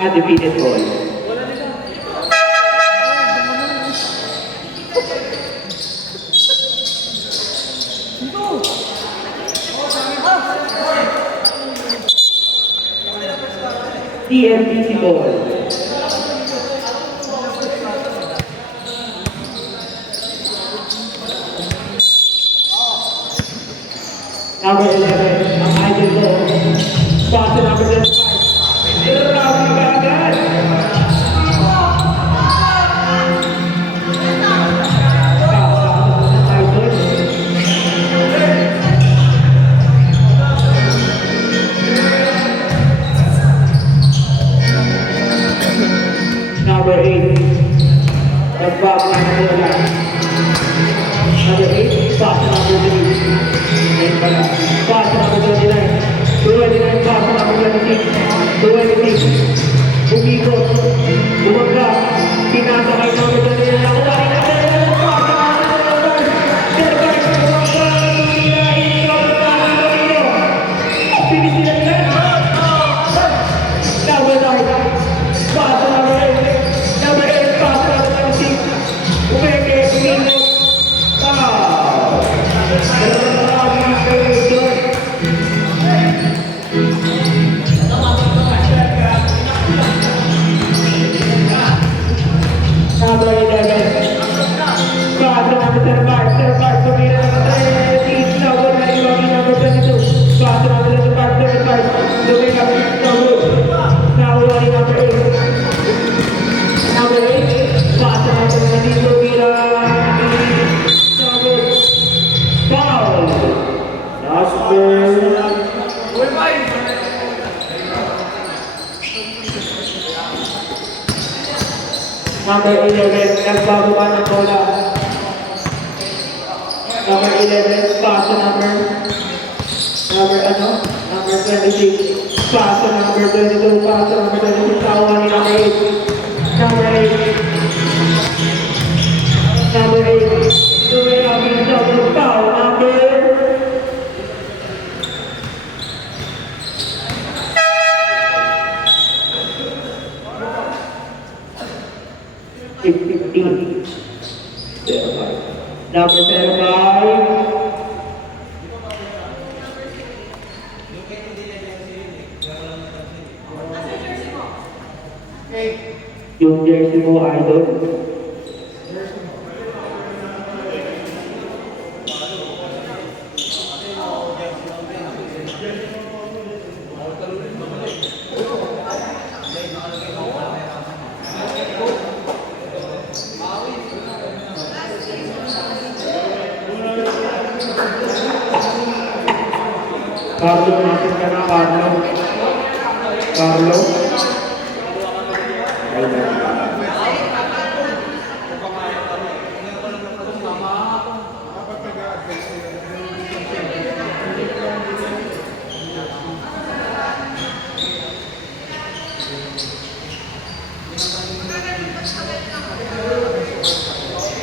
Undefeated ball. TMDC ball. Number 11, ang idol ko. Pass number 25. Grabe ka agad! Number 8, nag-back na bola. Number 8, pass number 3. Pass number 29. 29, pass number 26. 26. Umikot. Bumagla. Tinasakay number 29. Nakuha rin natin. Number 11, nagbababa ng bola. Number 11, pass to number 26. Pass to number 22, pass to number 26. Tawa ni number 8. Number 8. Number 8. Duwe kami ng double foul. Number 15. Number 05. Yung jersey mo, idol. Carlo, natin ka na, Carlo. Carlo.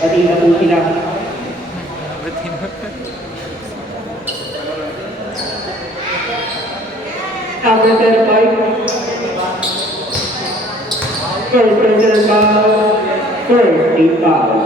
Pati na po sila. Number 35. First personal foul. First team foul.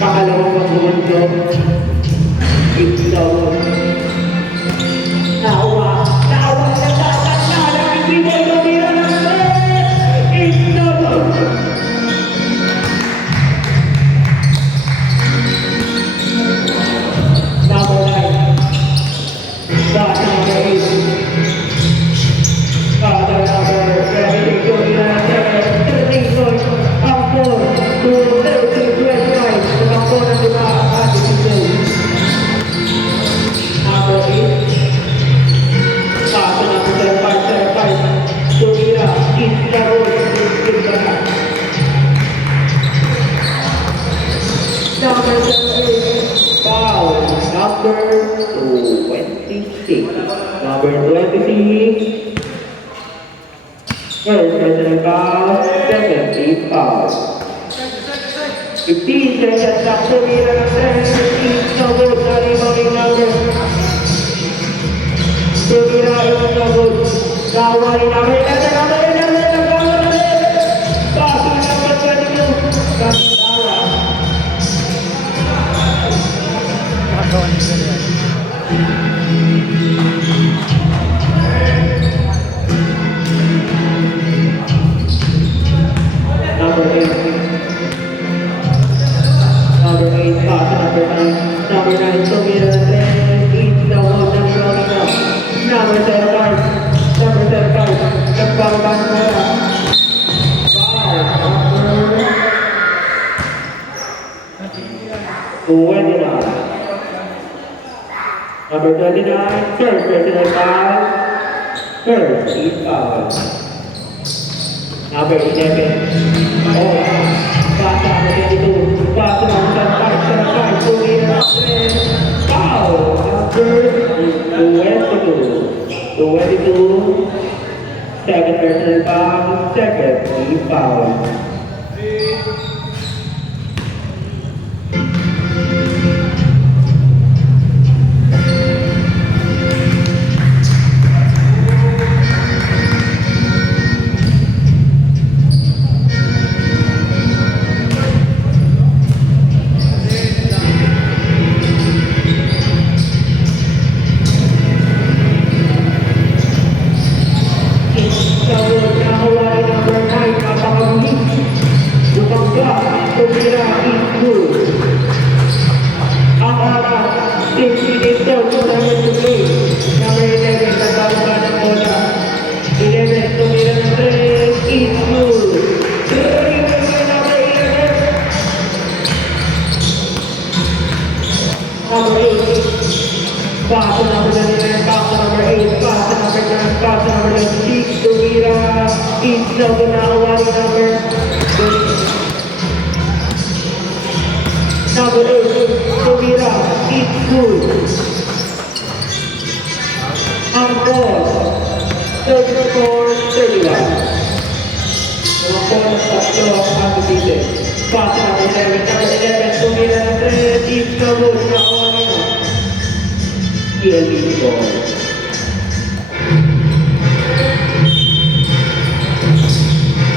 Pangalawang pagbubundo. Ito. Naawa. Hindi mo ito tira ng ito. Number 26. First personal foul, second team foul. 15 seconds lang tumira ng 10. 15 na vote na rin number Nakawali number 11, number 11, nagkawali. Pass to number 22. Kandara. Number 8. Number 8, pass to number 9. Number 9, Tomira Andres. Eats the one, number 1. Number 35. Number 35. Nagpapabang mo na. Foul. Number 29. First personal foul. First is foul. Number 11. Oh, pass number 22. Pass number 5. Tomira Andres. Foul. Number 22. 22. Second personal foul. Second is foul. Number 8, Tomira, it's good. Ang ball, 34-31. Ang ball ng tatlo ang undefeated. Pass number 11, Tomira ng 3, it's no good. Nakawali na. PLB ball.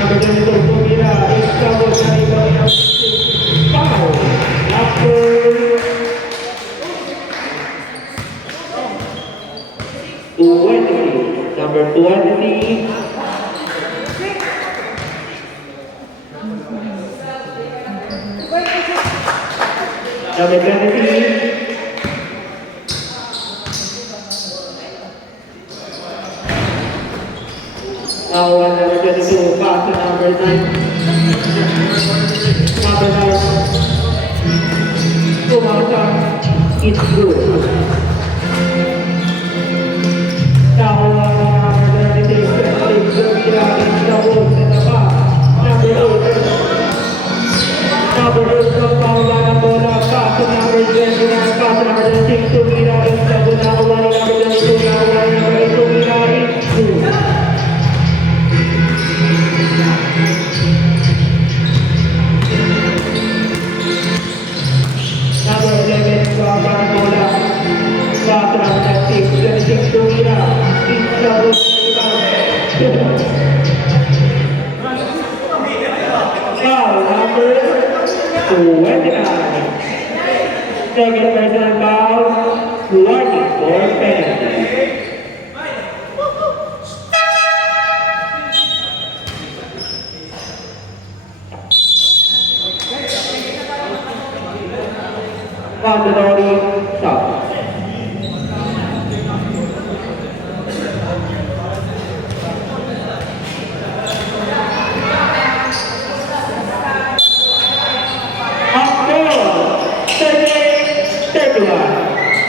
Number 22, Tomira, it's no good. Nakawali na. Foul. Number 20. Number 20. Now number 22, pass to number 9. Number 9. Tumasa, it's good. Now number 36, Tomira, it's double in the back. Number 8. Number 8, Paula, bola, pass to number 29, pass to number 26, Tomira, it's double, nakawali number 22, nakawali number 8, Tomira, it's good. Number 11, Paula, bola, pass to number 26, Tomira, it's double, foul number 29. Second personal foul, warning for penalty. Mandatory stop.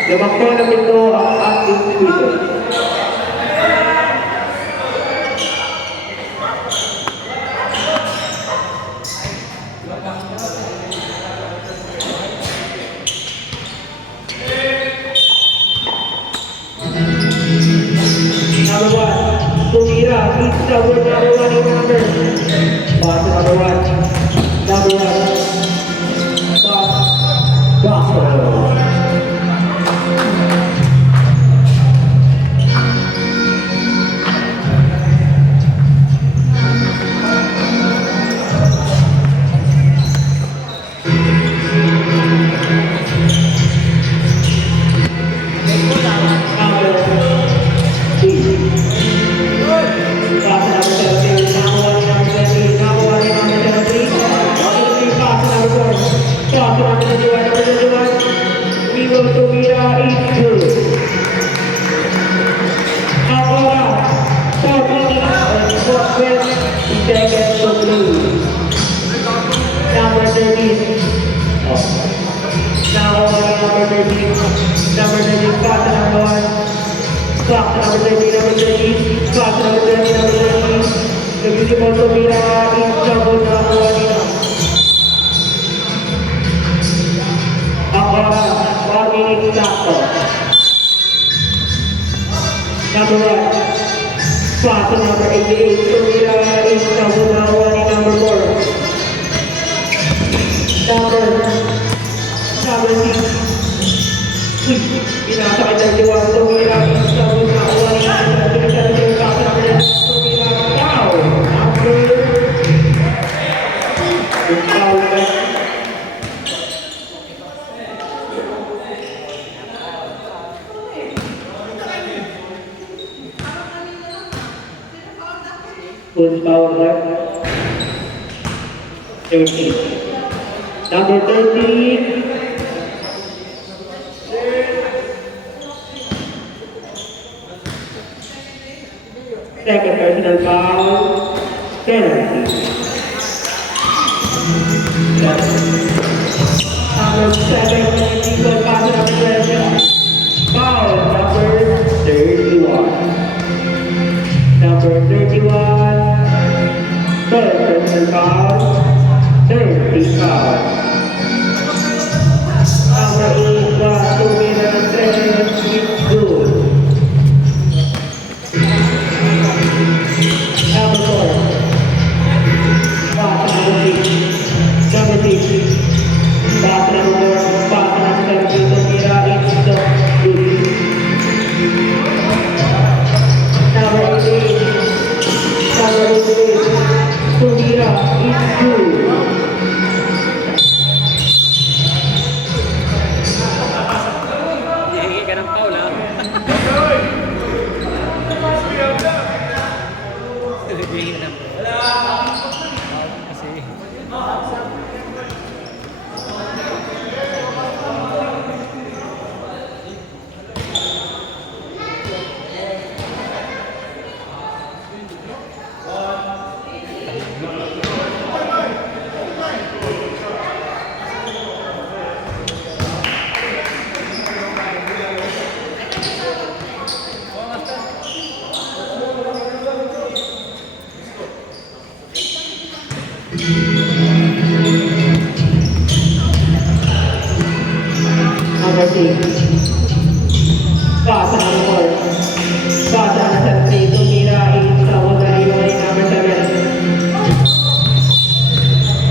Limang po na pito ang ating Twitter. Number 1, Tomira, it's double number 1 in number. Pass to number 1. Number 1. Pass. Basketball. pass to number 1. Pass to number 30, number 30. Pass to number 30, number 30. The beautiful Sumira in trouble number 1. Ang oras, 1 minute sakto. Number 1. Pass to number 88. Sumira in trouble number 1 in number 4. Number 6. Pinasakay ng Diwang Sumira in trouble number 1 in number 7. Pass to number 7. Sumira down. Number 12. Full power left. 30. Number 30. Second personal foul. Penalty. Number 7. Equal pass number 7. Foul number 31. Number 31. Third personal foul. 30 foul. Number 8 was Sumira Tres. It's good. Number 4. Pass number 6. Number 6. Pass number 4. Pass number 7. Sumira. It's good. Number 88. Number 88. Sumira. It's good. Hihingi ka ng foul, ha? Hihingi ka ng kasi Number 6. Pass number 4. Pass number 7. Sumira in trouble number 7.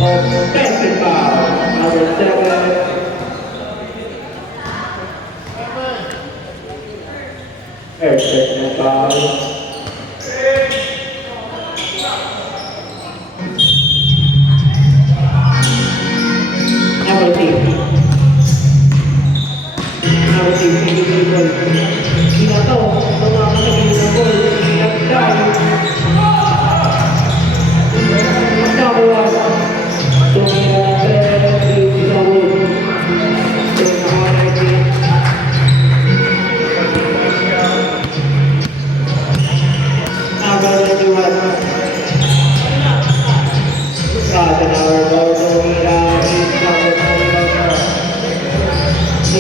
Offensive foul. Number 7. Third personal foul. Number 6. Number 6, individual. Binato, tumama sa kanyang ball. Nag-dive. Number 1. Sumira Tres, it's the wood. Number 21. Pass an hour for Sumira, it's number 21.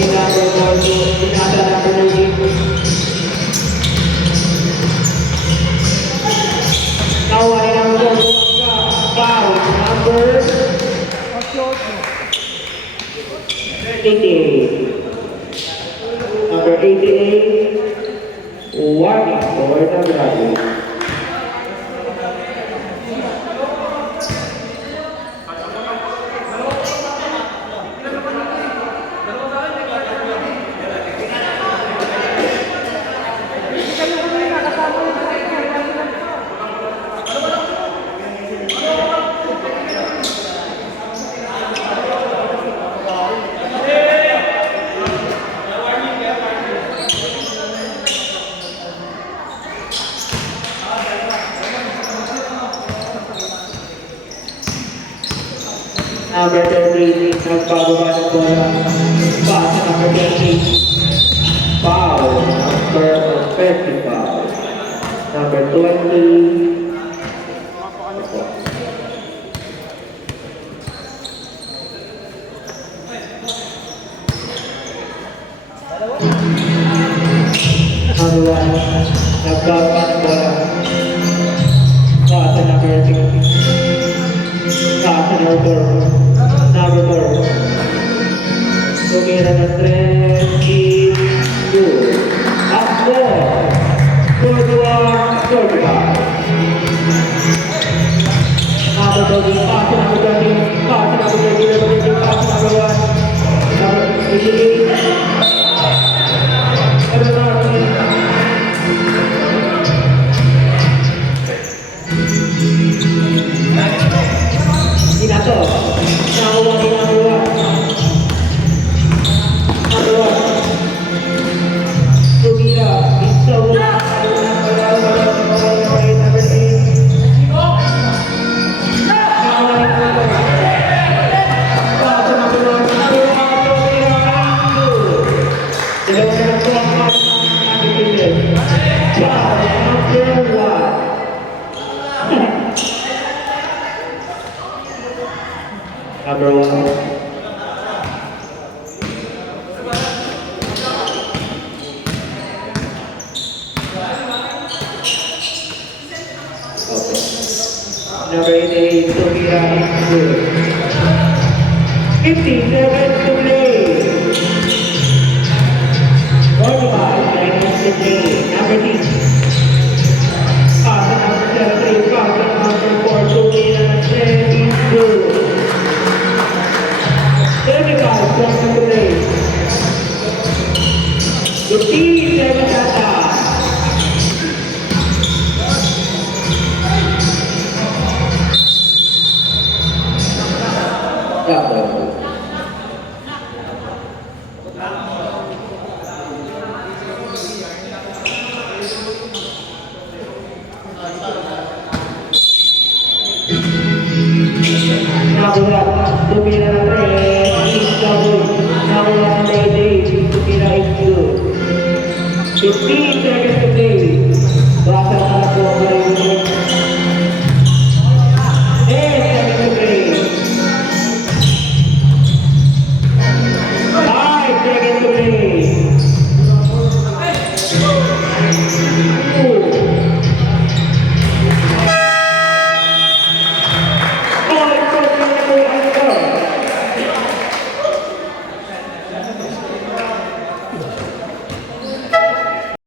Number 42, nasa number 19. Nawala number 4, foul. Number 88. Number 88, warning for the graduate. Number 13, nagpababa ng bola. Pass sa number 20. Foul. Number offensive foul. Number 20. Number one. Number 88, Sofia Indu. 57 to play. 45 seconds to play. Number 6. Pass number 3, pass number 4, Sofia Indu. 35 seconds to play. 57 data. Fifteen seconds